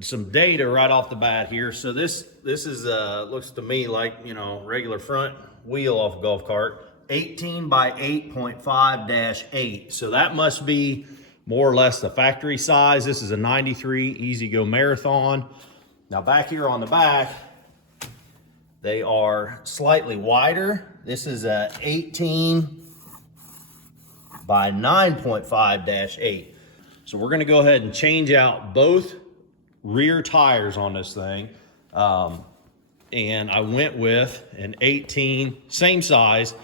some data right off the bat here. So this is looks to me like, you know, regular front wheel off a golf cart, 18 by 8.5-8. So that must be more or less the factory size. This is a 93 Easy Go Marathon. Now back here on the back, they are slightly wider. This is a 18 by 9.5-8. So we're gonna go ahead and change out both rear tires on this thing. And I went with an 18, same size,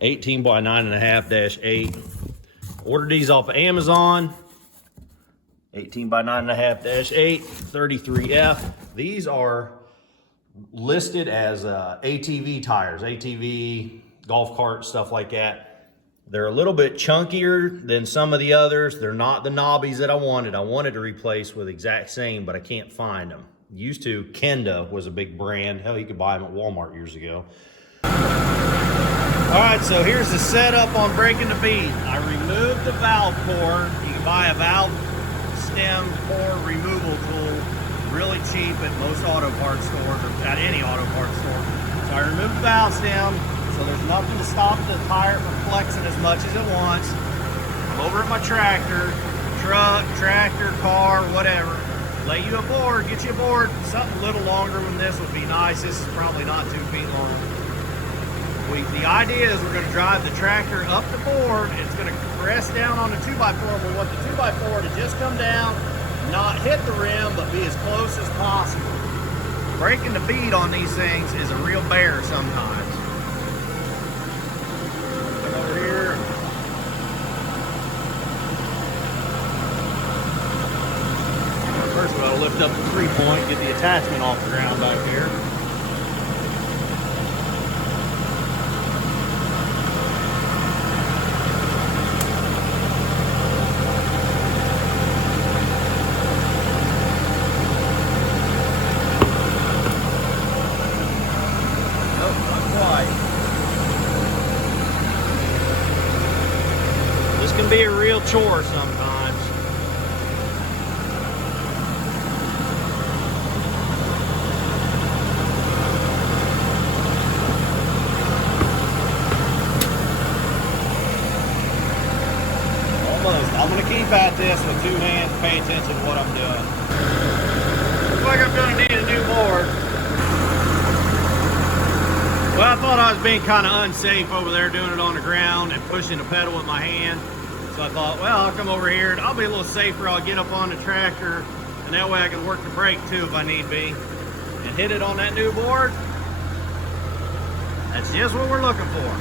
18 by 9.5-8. Ordered these off of Amazon. 18 by 9.5-8, 33F. These are listed as ATV tires, ATV, golf cart, stuff like that. They're a little bit chunkier than some of the others. They're not the knobbies that I wanted. I wanted to replace with exact same, but I can't find them. Used to, Kenda was a big brand. Hell, you could buy them at Walmart years ago. All right, so here's the setup on breaking the bead. I removed the valve core. You can buy a valve stem core removal tool really cheap at most auto parts stores, or at any auto parts store. So I removed the valve stem, so there's nothing to stop the tire from flexing as much as it wants. I'm over at my tractor, truck, tractor, car, whatever. Lay you a board, get you a board. Something a little longer than this would be nice. This is probably not 2 feet long. The idea is we're going to drive the tractor up the board. It's going to press down on the 2x4. We want the 2x4 to just come down, not hit the rim, but be as close as possible. Breaking the bead on these things is a real bear sometimes. Look over here. First of all, lift up the 3-point, get the attachment off the ground back here. This can be a real chore sometimes. Almost. I'm going to keep at this with 2 hands, pay attention to what I'm doing. Looks like I'm going to need a new board. Well, I thought I was being kind of unsafe over there doing it on the ground and pushing the pedal with my hand. So I thought, well, I'll come over here and I'll be a little safer. I'll get up on the tractor and that way I can work the brake too if I need be. And hit it on that new board. That's just what we're looking for.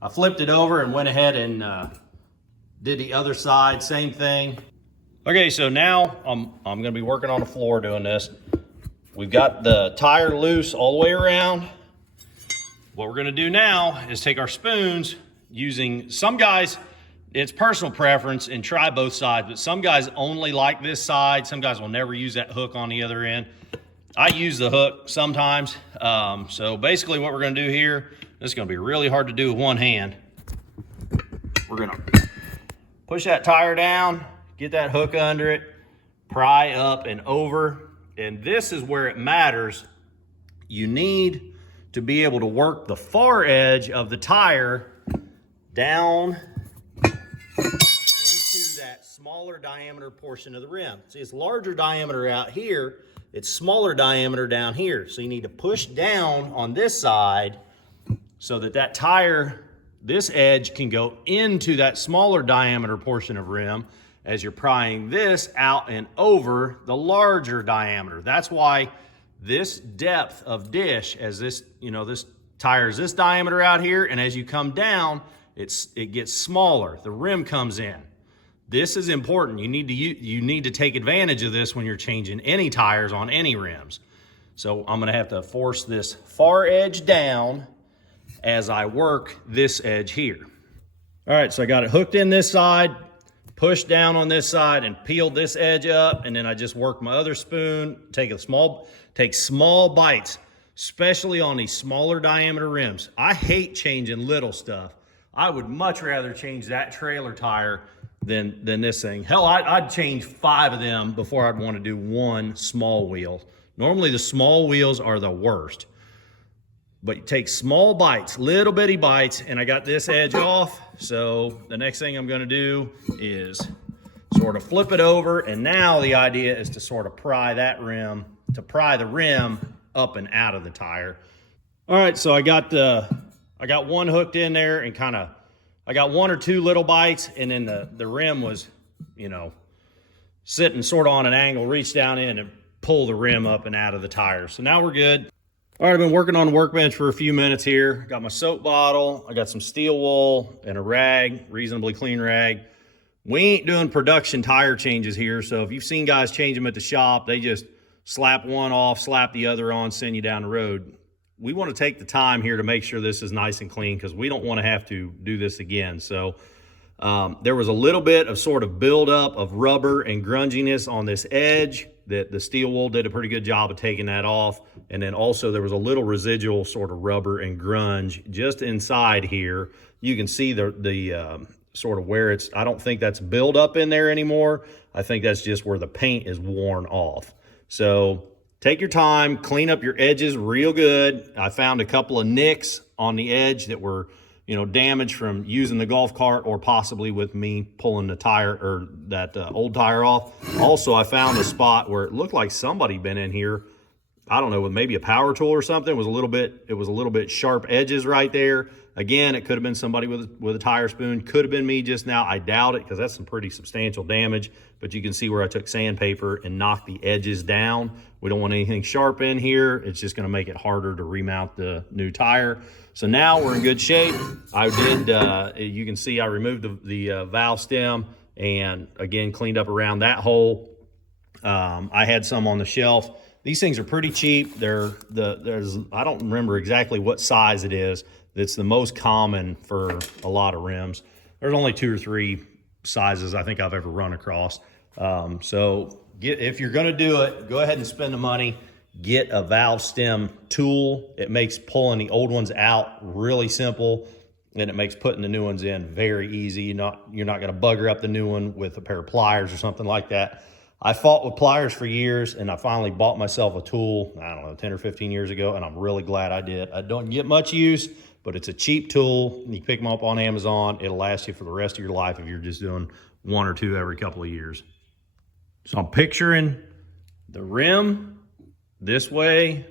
I flipped it over and went ahead and did the other side, same thing. Okay, so now I'm gonna be working on the floor doing this. We've got the tire loose all the way around. What we're gonna do now is take our spoons using, some guys, it's personal preference and try both sides, but some guys only like this side. Some guys will never use that hook on the other end. I use the hook sometimes. So basically what we're gonna do here, this is gonna be really hard to do with one hand. We're gonna push that tire down, get that hook under it, pry up and over. And this is where it matters. You need to be able to work the far edge of the tire down into that smaller diameter portion of the rim. See, it's larger diameter out here, it's smaller diameter down here. So you need to push down on this side so that that tire, this edge can go into that smaller diameter portion of rim as you're prying this out and over the larger diameter. That's why this depth of dish, as this, you know, this tire is this diameter out here, and as you come down, it gets smaller. The rim comes in. This is important. You need to take advantage of this when you're changing any tires on any rims. So I'm gonna have to force this far edge down as I work this edge here. All right, so I got it hooked in this side, pushed down on this side and peeled this edge up, and then I just work my other spoon, take small bites, especially on these smaller diameter rims. I hate changing little stuff. I would much rather change that trailer tire than this thing. Hell, I'd change 5 of them before I'd want to do one small wheel. Normally the small wheels are the worst. But you take small bites, little bitty bites, and I got this edge off. So the next thing I'm gonna do is sort of flip it over, and now the idea is to sort of pry that rim, to pry the rim up and out of the tire. All right, so I got one hooked in there, and I got 1 or 2 little bites, and then the rim was, you know, sitting sort of on an angle, reach down in and pull the rim up and out of the tire. So now we're good. All right, I've been working on the workbench for a few minutes here. Got my soap bottle, I got some steel wool and a rag, reasonably clean rag. We ain't doing production tire changes here, so if you've seen guys change them at the shop, they just slap one off, slap the other on, send you down the road. We want to take the time here to make sure this is nice and clean because we don't want to have to do this again. So there was a little bit of sort of buildup of rubber and grunginess on this edge that the steel wool did a pretty good job of taking that off. And then also there was a little residual sort of rubber and grunge just inside here. You can see the sort of where it's, I don't think that's build up in there anymore. I think that's just where the paint is worn off. So take your time, clean up your edges real good. I found a couple of nicks on the edge that were, you know, damaged from using the golf cart or possibly with me pulling the tire or that old tire off. Also, I found a spot where it looked like somebody been in here, I don't know, with maybe a power tool or something. It was a little bit sharp edges right there. Again, it could have been somebody with a tire spoon. Could have been me just now. I doubt it because that's some pretty substantial damage. But you can see where I took sandpaper and knocked the edges down. We don't want anything sharp in here. It's just going to make it harder to remount the new tire. So now we're in good shape. I did, you can see I removed the valve stem and again cleaned up around that hole. I had some on the shelf. These things are pretty cheap. There's I don't remember exactly what size it is. That's the most common for a lot of rims. There's only 2 or 3 sizes I think I've ever run across. So if you're gonna do it, go ahead and spend the money. Get a valve stem tool. It makes pulling the old ones out really simple, and it makes putting the new ones in very easy. You're not gonna bugger up the new one with a pair of pliers or something like that. I fought with pliers for years, and I finally bought myself a tool, I don't know, 10 or 15 years ago, and I'm really glad I did. I don't get much use, but it's a cheap tool. You pick them up on Amazon. It'll last you for the rest of your life if you're just doing 1 or 2 every couple of years. So I'm picturing the rim this way.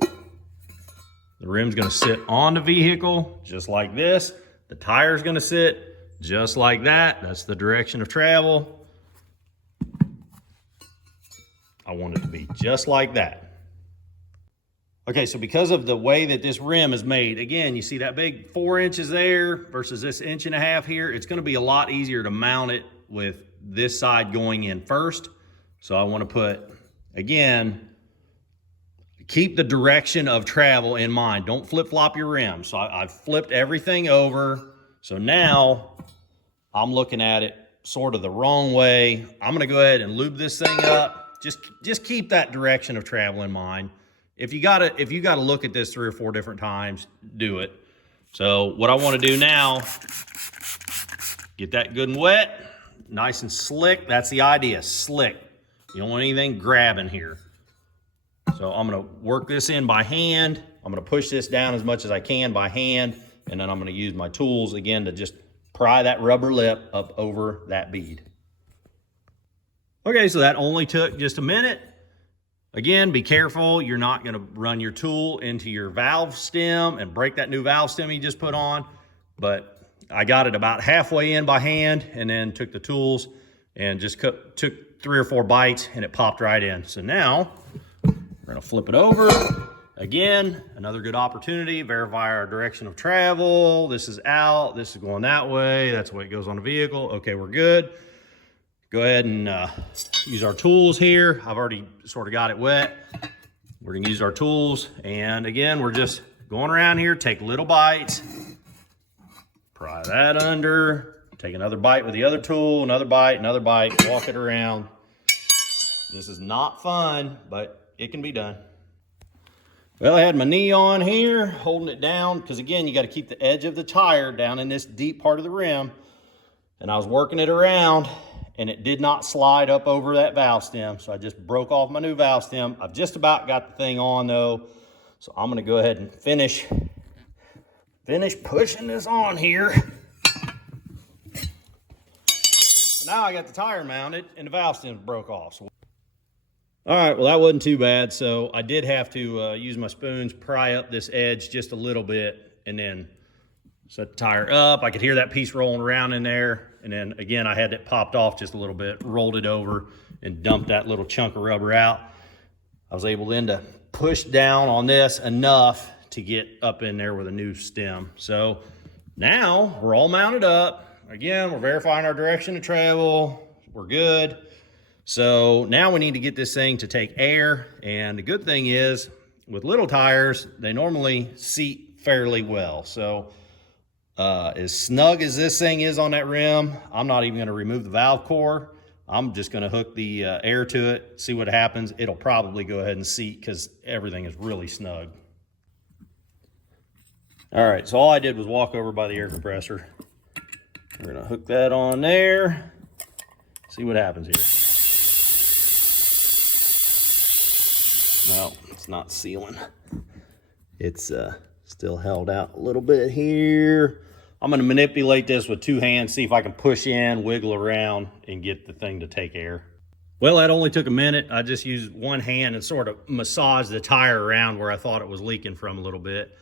The rim's gonna sit on the vehicle just like this. The tire's gonna sit just like that. That's the direction of travel. I want it to be just like that. Okay, so because of the way that this rim is made, again, you see that big 4 inches there versus this 1.5 inches here, it's gonna be a lot easier to mount it with this side going in first. So I wanna put, again, keep the direction of travel in mind. Don't flip-flop your rim. So I've flipped everything over. So now I'm looking at it sort of the wrong way. I'm gonna go ahead and lube this thing up. Just keep that direction of travel in mind. If you gotta look at this 3 or 4 different times, do it. So what I want to do now, get that good and wet, nice and slick. That's the idea, slick. You don't want anything grabbing here. So I'm gonna work this in by hand. I'm gonna push this down as much as I can by hand, and then I'm gonna use my tools again to just pry that rubber lip up over that bead. Okay, so that only took just a minute. Again, be careful. You're not gonna run your tool into your valve stem and break that new valve stem you just put on. But I got it about halfway in by hand and then took the tools and just took 3 or 4 bites and it popped right in. So now we're gonna flip it over. Again, another good opportunity, verify our direction of travel. This is out, this is going that way. That's the way it goes on the vehicle. Okay, we're good. Go ahead and use our tools here. I've already sort of got it wet. We're gonna use our tools. And again, we're just going around here, take little bites, pry that under, take another bite with the other tool, another bite, walk it around. This is not fun, but it can be done. Well, I had my knee on here, holding it down, because again, you gotta keep the edge of the tire down in this deep part of the rim. and I was working it around, and it did not slide up over that valve stem. So I just broke off my new valve stem. I've just about got the thing on though. So I'm gonna go ahead and finish pushing this on here. So now I got the tire mounted and the valve stem broke off. So, all right, well that wasn't too bad. So I did have to use my spoons, pry up this edge just a little bit, and then set the tire up. I could hear that piece rolling around in there. And then again, I had it popped off just a little bit, rolled it over and dumped that little chunk of rubber out. I was able then to push down on this enough to get up in there with a new stem. So now we're all mounted up. Again, we're verifying our direction of travel. We're good. So now we need to get this thing to take air. And the good thing is with little tires, they normally seat fairly well. So as snug as this thing is on that rim, I'm not even gonna remove the valve core. I'm just gonna hook the air to it, see what happens. It'll probably go ahead and seat because everything is really snug. All right, so all I did was walk over by the air compressor. We're gonna hook that on there, see what happens here. No, it's not sealing. It's still held out a little bit here. I'm gonna manipulate this with two hands, see if I can push in, wiggle around, and get the thing to take air. Well, that only took a minute. I just used one hand and sort of massaged the tire around where I thought it was leaking from a little bit.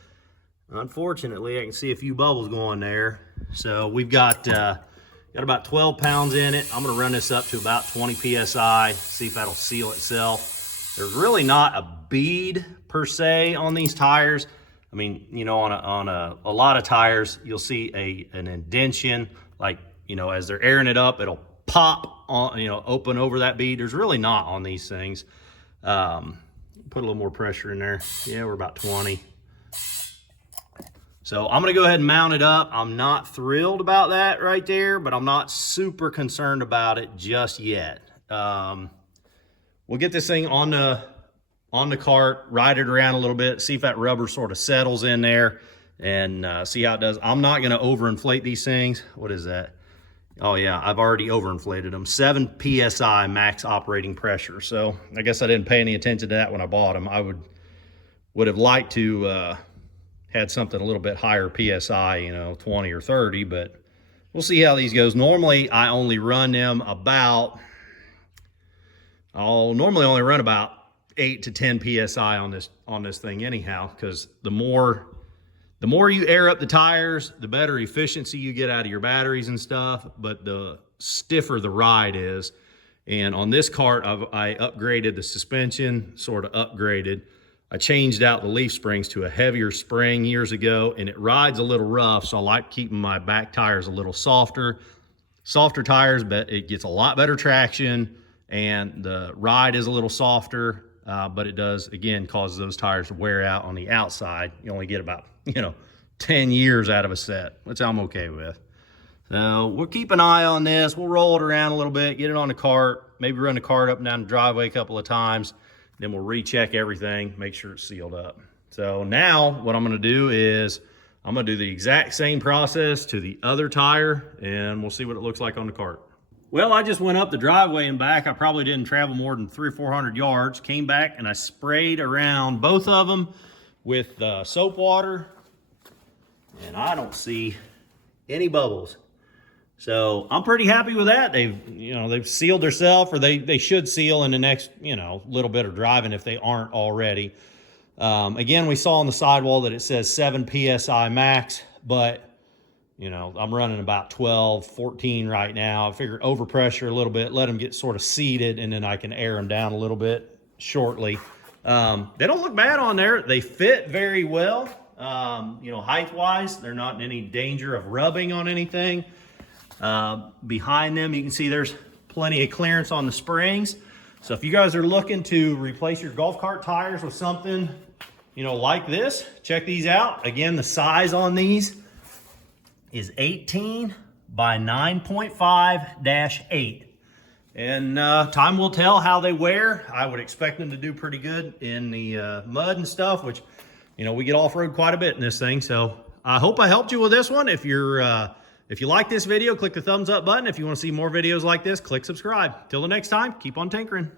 Unfortunately, I can see a few bubbles going there. So we've got about 12 pounds in it. I'm gonna run this up to about 20 PSI, see if that'll seal itself. There's really not a bead per se on these tires. I mean, you know, on a lot of tires, you'll see an indentation, like, you know, as they're airing it up, it'll pop on, you know, open over that bead. There's really not on these things. Put a little more pressure in there. Yeah, we're about 20. So I'm gonna go ahead and mount it up. I'm not thrilled about that right there, but I'm not super concerned about it just yet. We'll get this thing on the cart, ride it around a little bit, see if that rubber sort of settles in there, and see how it does. I'm not gonna overinflate these things. What is that? Oh yeah, I've already overinflated them. 7 PSI max operating pressure. So I guess I didn't pay any attention to that when I bought them. I would have liked to had something a little bit higher PSI, you know, 20 or 30, but we'll see how these goes. Normally I only run them about, I'll normally only run about 8 to 10 PSI on this thing anyhow, because the more you air up the tires, the better efficiency you get out of your batteries and stuff, but the stiffer the ride is. And on this cart, I upgraded the suspension, sort of upgraded. I changed out the leaf springs to a heavier spring years ago, and it rides a little rough, so I like keeping my back tires a little softer. Softer tires, but it gets a lot better traction, and the ride is a little softer, but it does, again, cause those tires to wear out on the outside. You only get about, 10 years out of a set, which I'm okay with. So we'll keep an eye on this. We'll roll it around a little bit, get it on the cart, maybe run the cart up and down the driveway a couple of times. Then we'll recheck everything, make sure it's sealed up. So now what I'm gonna do is I'm gonna do the exact same process to the other tire, and we'll see what it looks like on the cart. Well, I just went up the driveway and back. I probably didn't travel more than 300 or 400 yards. Came back and I sprayed around both of them with soap water, and I don't see any bubbles. So I'm pretty happy with that. They've sealed themselves, or they should seal in the next, little bit of driving if they aren't already. Again, we saw on the sidewall that it says 7 PSI max, but I'm running about 12, 14 right now. I figure overpressure a little bit, let them get sort of seated, and then I can air them down a little bit shortly. They don't look bad on there. They fit very well. Height-wise, they're not in any danger of rubbing on anything. Behind them, you can see there's plenty of clearance on the springs. So if you guys are looking to replace your golf cart tires with something, like this, check these out. Again, the size on these is 18 by 9.5-8. And time will tell how they wear. I would expect them to do pretty good in the mud and stuff, which, we get off-road quite a bit in this thing. So I hope I helped you with this one. If you're If you like this video, click the thumbs up button. If you want to see more videos like this, click subscribe. Till the next time, keep on tinkering.